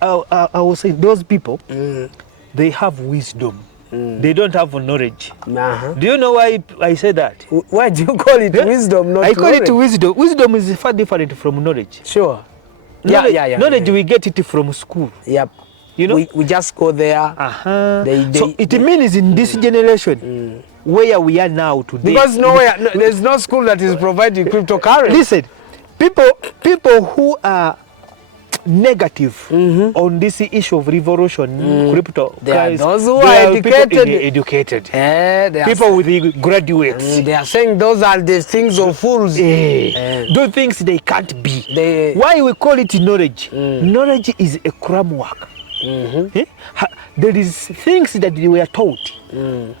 I will say those people, they have wisdom. They don't have knowledge. Do you know why I say that? Why do you call it wisdom, not I call knowledge? it wisdom. Wisdom is far different from knowledge. Sure. Knowledge, we get it from school. Yep. You know? We just go there. So it means in this generation, where we are now today. Because there's no school that is providing cryptocurrency. Listen, people who are negative on this issue of revolution, crypto. There are those who are educated. People with the graduates. They are saying those are the things of fools. Those things they can't be. Why we call it knowledge? Knowledge is a cram work. There is things that they were taught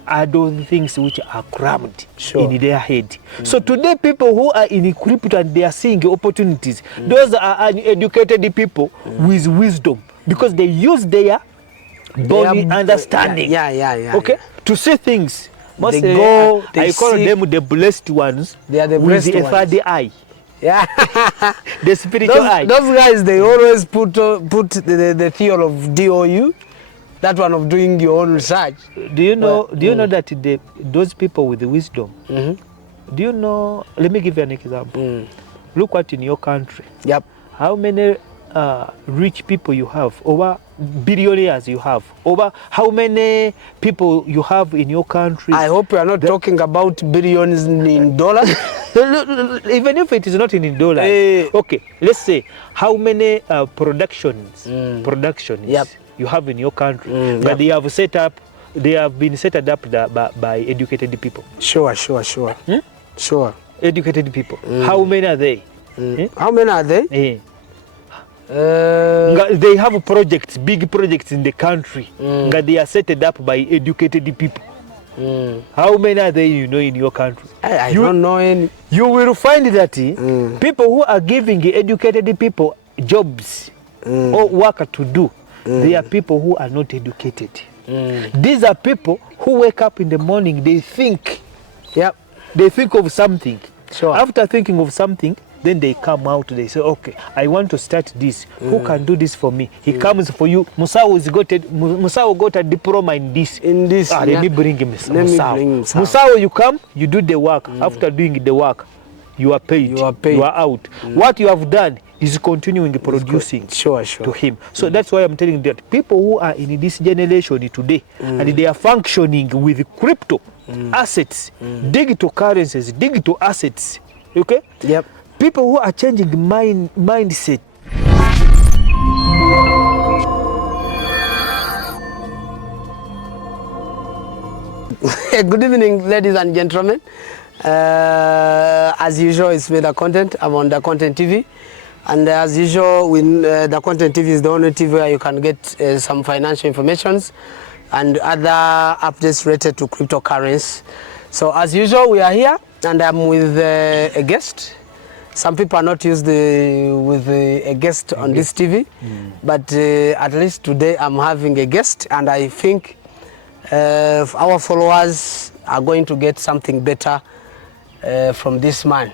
are those things which are crammed in their head. So today people who are in crypto and they are seeing opportunities, those are uneducated people with wisdom, because they use their body understanding okay, to see things. I call them the blessed ones. They are the blessed with a third eye. Yeah, the spiritual eye. Those guys, they always put the theory of DOU, that one of doing your own research. Do you know? Do you know that those people with the wisdom? Do you know? Let me give you an example. Look what in your country. Yep. How many rich people you have? Over billionaires you have? Over how many people you have in your country? I hope you are not talking about billions in dollars. Even if it is not in dollars. Okay, let's say how many productions you have in your country, but they have set up. They have been set up by educated people. Sure. Educated people. How many are they? How many are they? They have projects, big projects in the country. They are set up by educated people. How many are they, in your country? I don't know any. You will find that people who are giving educated people jobs or work to do, they are people who are not educated. These are people who wake up in the morning, they think. They think of something. After thinking of something, then they come out, they say, okay, I want to start this. Who can do this for me? He comes for you. Musao got a diploma in this. Let me bring him Musao. Musao, you come, you do the work. After doing the work, you are paid. You are out. What you have done is continuing producing to him. So that's why I'm telling you that people who are in this generation today, and they are functioning with crypto assets, digital currencies, digital assets, okay? Yep. People who are changing mindset. Good evening, ladies and gentlemen. As usual, it's with the content. I'm on the Content TV. And as usual, the Content TV is the only TV where you can get some financial informations and other updates related to cryptocurrency. So as usual, we are here and I'm with a guest. Some people are not used with a guest on this TV, but at least today I'm having a guest, and I think our followers are going to get something better from this man.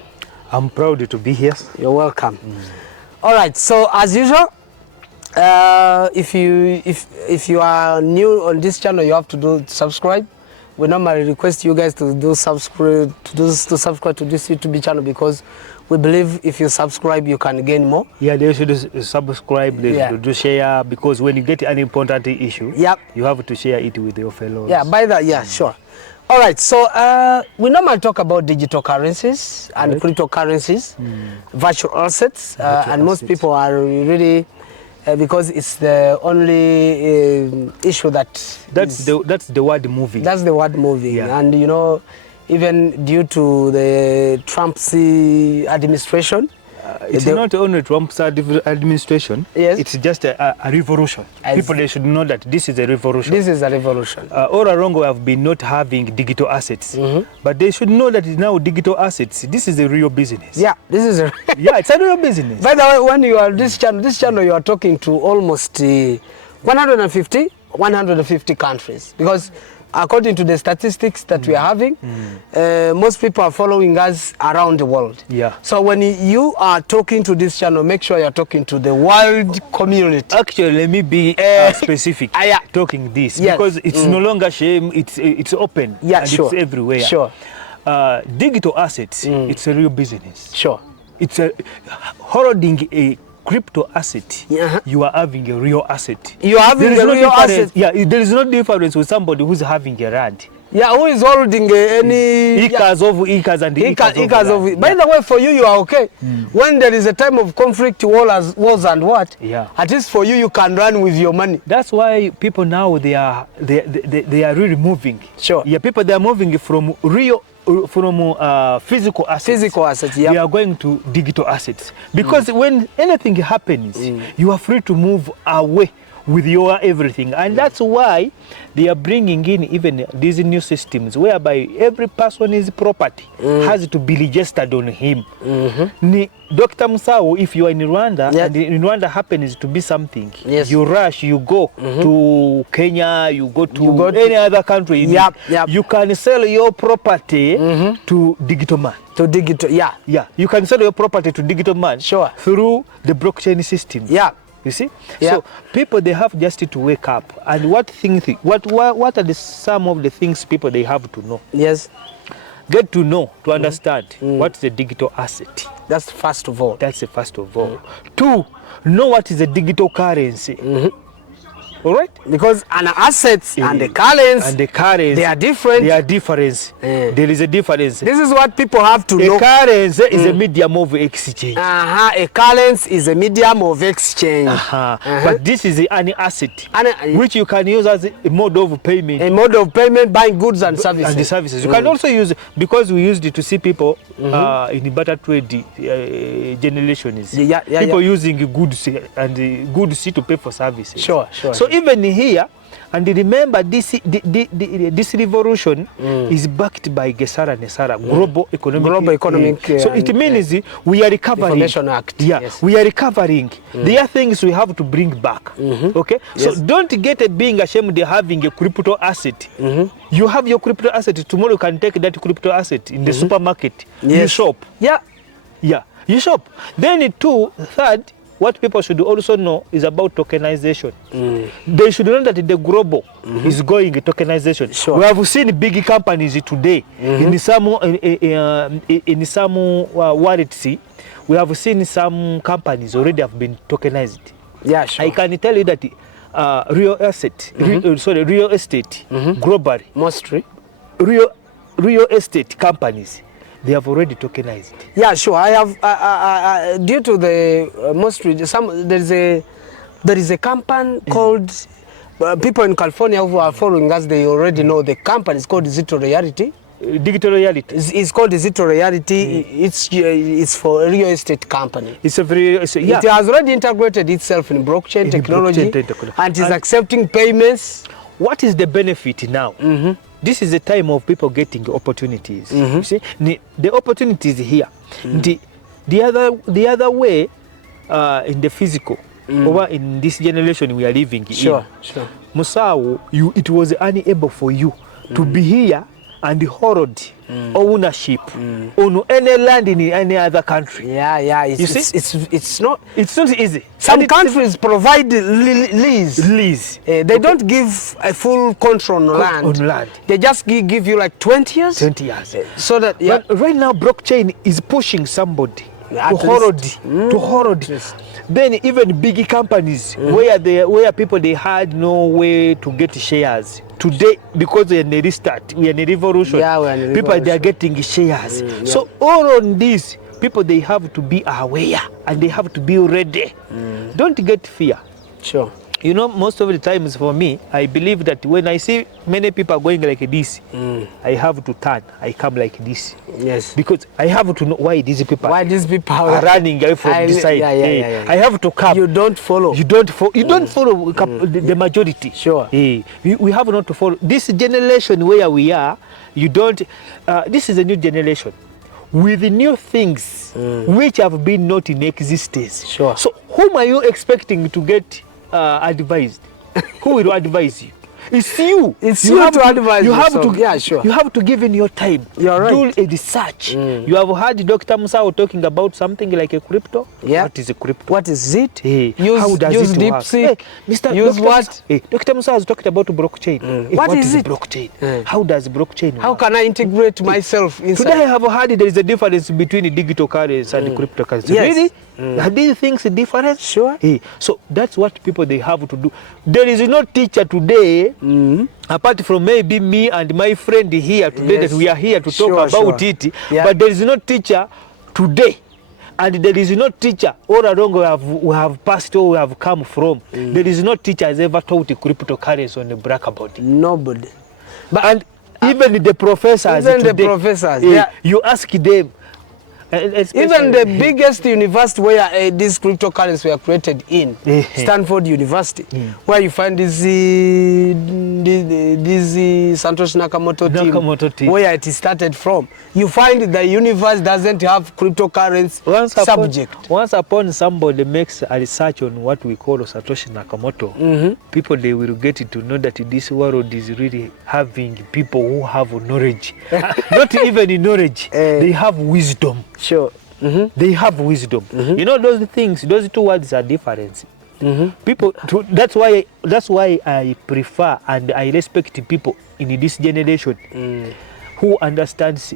I'm proud to be here. You're welcome. All right, so as usual, if you are new on this channel, you have to subscribe. We normally request you guys to subscribe to this YouTube channel, because we believe if you subscribe, you can gain more. Yeah, they should subscribe, they should share, because when you get an important issue, you have to share it with your fellows. Sure. All right, so we normally talk about digital currencies and cryptocurrencies, virtual assets, and most people are really, because it's the only issue that's the word moving. That's the word moving, and even due to the Trump's administration. It's not only Trump's administration, it's just a revolution. People, they should know that this is a revolution. This is a revolution. All along we have been not having digital assets, but they should know that now digital assets, this is a real business. Yeah, this is it's a real business. By the way, when you are this channel you are talking to almost 150 countries, because according to the statistics that we are having, most people are following us around the world. Yeah. So when you are talking to this channel, make sure you're talking to the world community. Actually, let me be specific. Talking this because it's no longer shame. It's open. Yeah, and sure. It's everywhere. Sure. Digital assets. It's a real business. Sure. It's a holding a crypto asset. You are having a real asset. You are having a real asset. Yeah, there is no difference with somebody who's having a rand. Yeah, who is holding any acres of acres and acres of it. By the way, for you, you are okay. When there is a time of conflict, wars and what? Yeah. At least for you, you can run with your money. That's why people now they are really moving. Sure. Yeah, people they are moving from physical assets. Physical assets. Yeah. They are going to digital assets because when anything happens, you are free to move away with your everything, and that's why they are bringing in even these new systems whereby every person's property has to be registered on him. Dr. Musao, if you are in Rwanda and in Rwanda happens to be something, you rush, you go to Kenya, you go to any other country, you can sell your property to digital man. To digital, you can sell your property to digital man through the blockchain system. You see? So people they have just to wake up. And what are some of the things people they have to know? Yes. Get to know, to understand what is a digital asset. That's first of all. That's the first of all. 2, know what is a digital currency. All right? Because an assets and the currency, they are different. They are different. There is a difference. This is what people have to know. A currency is a medium of exchange. A currency is a medium of exchange. But this is an asset which you can use as a mode of payment. A mode of payment, buying goods and services. And the services. You can also use it because we used it to see people in the barter trade generations. People using goods and goods to pay for services. Sure. So even here, and remember this revolution is backed by Gesara Nesara, global economic. So it means we are recovering. Information Act. We are recovering. There are things we have to bring back. Okay, so don't get being ashamed of having a crypto asset. You have your crypto asset tomorrow. You can take that crypto asset in the supermarket. You shop. You shop. Then 2, 3rd. What people should also know is about tokenization. They should know that the global is going tokenization. Sure. We have seen big companies today in some wallets. We have seen some companies already have been tokenized. Yeah, sure. I can tell you that real estate globally, mostly real estate companies, they have already tokenized. Yeah, sure. I have due to the there is a company called people in California who are following us. They already know the company is called Digital Reality. Digital Reality. It's called Digital Reality. It's for a real estate company. It has already integrated itself in blockchain technology and is accepting payments. What is the benefit now? This is the time of people getting opportunities. You see, the opportunities here. The other way, in the physical, over in this generation we are living in. Musao, it was unable for you to be here and hold ownership on any land in any other country. It's not easy. Some countries provide lease. They don't give a full control on land. They just give you like 20 years. So that but right now blockchain is pushing somebody to hold. Then even big companies where people they had no way to get shares. Today, because we are in a restart, we are in a revolution, people they are getting shares. So all on this, people they have to be aware and they have to be ready. Don't get fear. Sure. You know, most of the times for me, I believe that when I see many people going like this, I have to turn. I come like this. Yes. Because I have to know why these people are running away from this side. I have to come. You don't follow. You don't follow the majority. Sure. We have not to follow. This generation where we are, you don't. This is a new generation with new things which have been not in existence. Sure. So whom are you expecting to get advised? Who will advise you? It's you. It's you to advise yourself. Yeah, sure. You have to give in your time. You're right. Do a research. You have heard Dr. Musao talking about something like a crypto. Yeah. What is a crypto? What is it? Hey, Use deep sea. Hey, Mr. Use Dr. what? Hey, Dr. Musao has talked about blockchain. Hey, What is it? Blockchain? How does blockchain How work? can I integrate myself inside? Today I have heard there is a difference between digital currency and cryptocurrency. Yes. Really? Are these things different? Sure. Hey, so that's what people they have to do. There is no teacher today, apart from maybe me and my friend here today, Yes. that we are here to Sure, talk about sure. it. Yeah. But there is no teacher today. And there is no teacher all along we have passed or we have come from. There is no teacher has ever taught cryptocurrency on the blackboard. Nobody. And even the professors Even today, the professors, you ask them. Even the biggest university where these cryptocurrencies were created in, Stanford University, where you find this Satoshi Nakamoto team, where it started from. You find the universe doesn't have cryptocurrency subject. Once upon somebody makes a research on what we call Satoshi Nakamoto, people they will get to know that this world is really having people who have knowledge. Not even knowledge, they have wisdom. Sure. They have wisdom. You know those things, those two words are different. People, that's why I prefer and I respect people in this generation who understands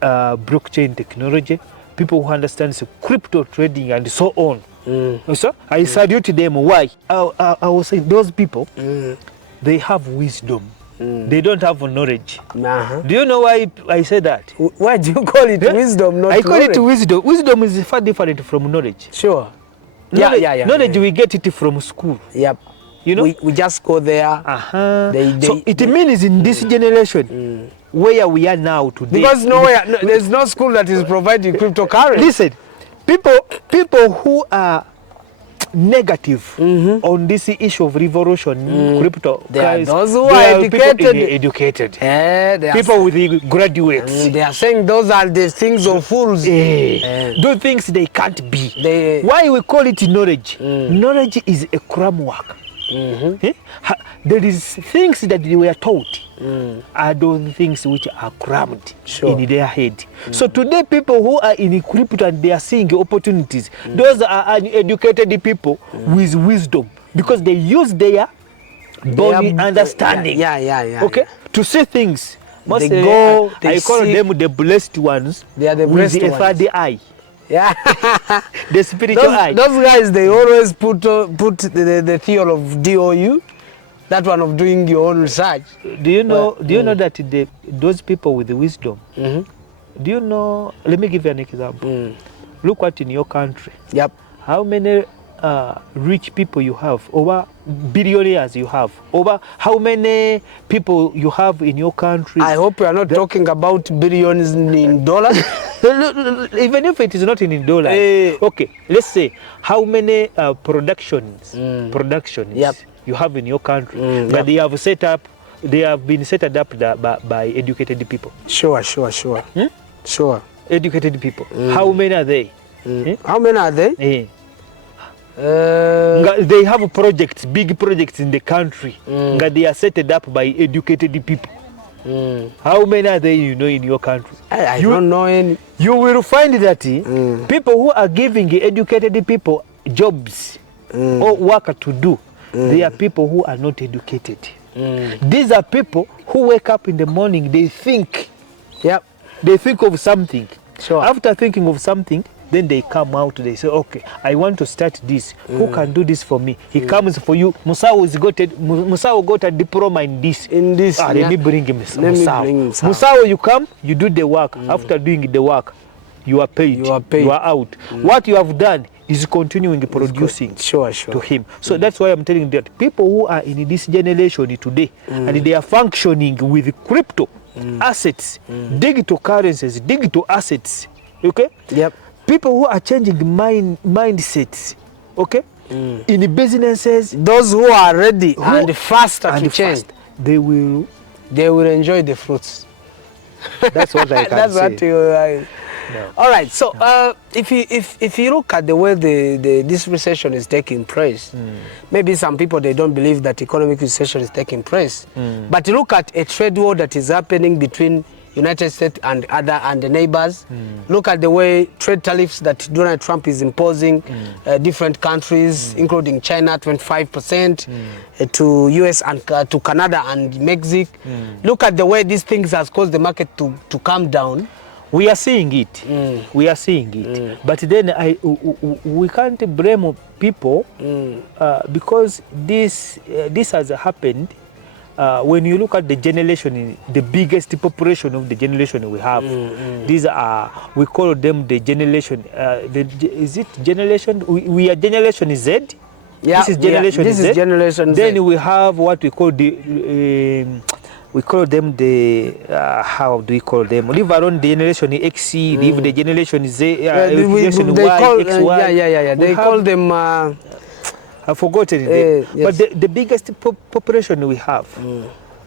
blockchain technology, people who understands crypto trading and so on. So I salute them. Why? I was saying those people, they have wisdom. They don't have knowledge. Do you know why I say that? Why do you call it wisdom, not I call knowledge? it wisdom. Wisdom is far different from knowledge. Sure. Knowledge, knowledge we get it from school. Yep. You know? We just go there. So it means in this generation, where we are now today. Because there's no school that is providing cryptocurrency. Listen, people who are negative on this issue of revolution, crypto. There are those who are educated. People with the graduates. They are saying those are the things of fools. Do things they can't be. Why we call it knowledge? Knowledge is a cram work. There is things that they were taught are those things which are crammed in their head. So today people who are in crypto and they are seeing opportunities, those are uneducated people with wisdom because they use their body understanding okay, to see things. Mostly, I call them the blessed ones. They are the with blessed the ones. third eye. Yeah. The spiritual eye. Those guys, they always put the theory of DOU, that one of doing your own research. Do you know? Do you know that those people with the wisdom? Do you know? Let me give you an example. Look what in your country. Yep. How many rich people you have? Over billionaires you have? Over how many people you have in your country? I hope you are not talking about billions in dollars. Even if it is not in dollars. Okay, let's say how many productions you have in your country that they have set up. They have been set up by educated people. Sure. Educated people. How many are they? How many are they? They have projects, big projects in the country. They are set up by educated people. How many are they, in your country? I don't know any. You will find that people who are giving educated people jobs or work to do, they are people who are not educated. These are people who wake up in the morning, they think. They think of something. Sure. After thinking of something, then they come out, they say, okay, I want to start this. Who can do this for me? He comes for you. Musao got a diploma in this. Let me bring him Musao. Musao, you come, you do the work. After doing the work, you are paid. You are out. What you have done is continuing producing to him. So that's why I'm telling you that people who are in this generation today, and they are functioning with crypto assets, digital currencies, digital assets, okay? Yep. People who are changing mindsets, okay? In businesses, those who are ready and faster to change, they will enjoy the fruits. That's what I can say. That's what No. All right. So if you look at the way this recession is taking place, maybe some people they don't believe that economic recession is taking place. But look at a trade war that is happening between United States and the neighbors. Look at the way trade tariffs that Donald Trump is imposing different countries, including China, 25%, to US and to Canada and Mexico. Look at the way these things has caused the market to come down. We are seeing it. We are seeing it. But then we can't blame people because this has happened. When you look at the generation, the biggest population of the generation we have, these are, we call them the generation, is it generation? We are generation Z? Yeah, this is generation this Z. Is generation then Z. we have what we call the, we call them the, how do we call them? Leave around the generation X, leave the generation Z, generation Y, XY. They call them... I've forgotten it. Yes. But the biggest population we have,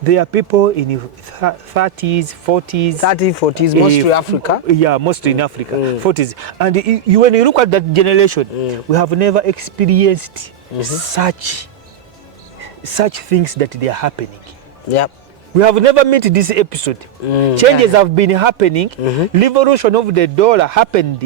there are people in 30s, 40s. 30s, 40s, mostly Africa. Yeah, mostly in Africa, 40s. And when you look at that generation, we have never experienced such things that they are happening. Yep. We have never met this episode. Changes have been happening. Revolution of the dollar happened.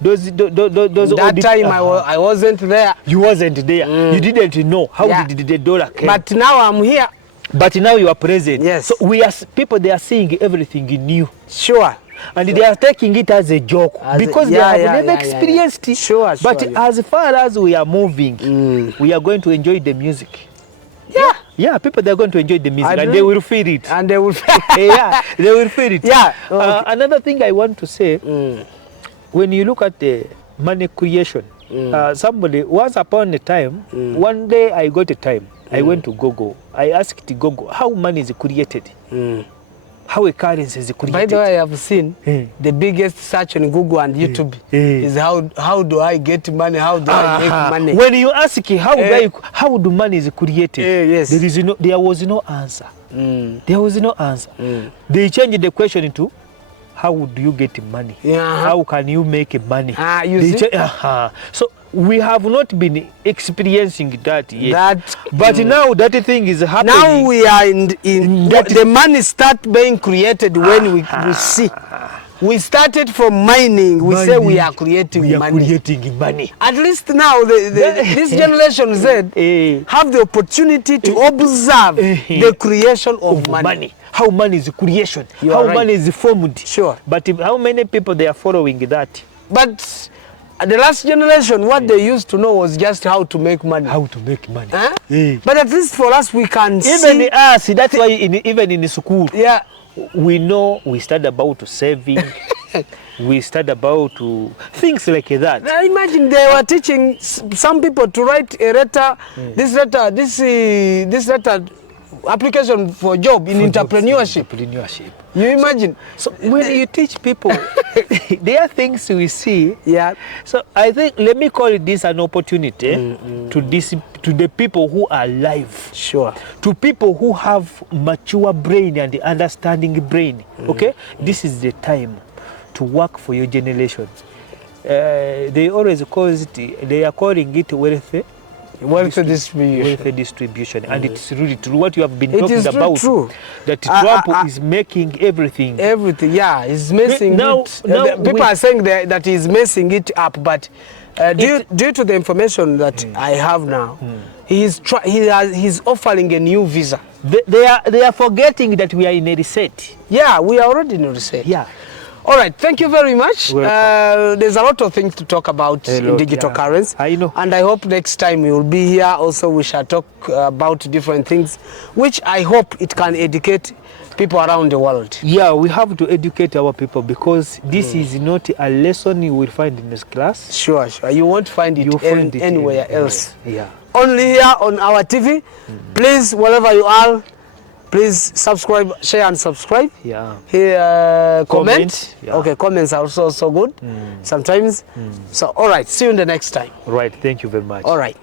Those that time I wasn't there. You wasn't there. You didn't know how did the dollar came. But now I'm here. But now you are present. Yes. So we are people. They are seeing everything new. Sure. And they are taking it as a joke because they have never experienced it. Sure. But as far as we are moving, we are going to enjoy the music. Yeah, people they are going to enjoy the music and they will feel it. And they will feel yeah, they will feel it. Yeah. Okay. Another thing I want to say, when you look at the money creation, somebody, once upon a time, one day I got a time, I went to Google. I asked Google, how money is created? How a currency is created. By the way, I have seen the biggest search on Google and YouTube is how do I get money? How do I make money? When you ask how do money is created, yes. There was no answer. There was no answer. They changed the question into how do you get money? How can you make money? You see? So we have not been experiencing that yet. But now that thing is happening. Now we are in the money start being created when we see. We started from mining. We say we are creating money. At least now this generation Z have the opportunity to observe the creation of money. How money is creation. How money is formed. Sure. But how many people they are following that? But the last generation, what they used to know was just how to make money. How to make money. But at least for us, we can see. Even us, that's why even in school, we know we start about saving. We start about things like that. Now imagine they were teaching some people to write a letter, this letter application for job in entrepreneurship. You imagine? So when you teach people, there are things we see. Yeah. So I think, let me call this an opportunity to the people who are alive. Sure. To people who have mature brain and understanding brain. Okay? This is the time to work for your generation. They always call it, they are calling it wealth distribution. And it's really true what you have been talking about. True. That Trump is making everything. He's messing it. People are saying that he's messing it up, but due to the information that I have now, he's offering a new visa. They are forgetting that we are in a reset. Yeah, we are already in a reset. Yeah. All right, thank you very much. There's a lot of things to talk about in digital currency. I know. And I hope next time we will be here. Also, we shall talk about different things, which I hope it can educate people around the world. Yeah, we have to educate our people because this is not a lesson you will find in this class. Sure. You won't find it anywhere else. Yeah. Only here on our TV. Please, wherever you are, please subscribe, share and subscribe. Yeah. Here, comment. Yeah. Okay, comments are also so good sometimes. So, all right, see you in the next time. Right, thank you very much. All right.